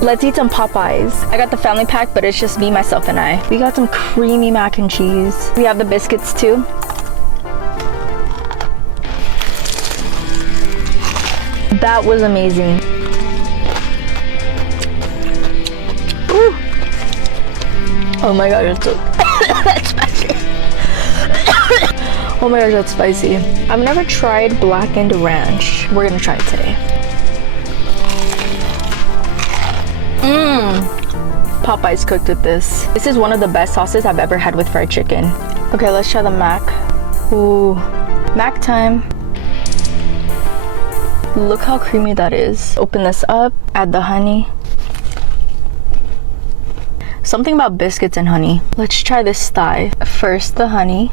Let's eat some Popeyes. I got the family pack, but it's just me, myself, and I. We got some creamy mac and cheese. We have the biscuits too. That was amazing. Ooh. Oh my god, it's so that's spicy. Oh my gosh, that's spicy. I've never tried blackened ranch. We're gonna try it today. Popeyes cooked with this. This is one of the best sauces I've ever had with fried chicken. Okay, let's try the mac. Ooh, mac time. Look how creamy that is. Open this up, add the honey. Something about biscuits and honey. Let's try this thigh. First the honey.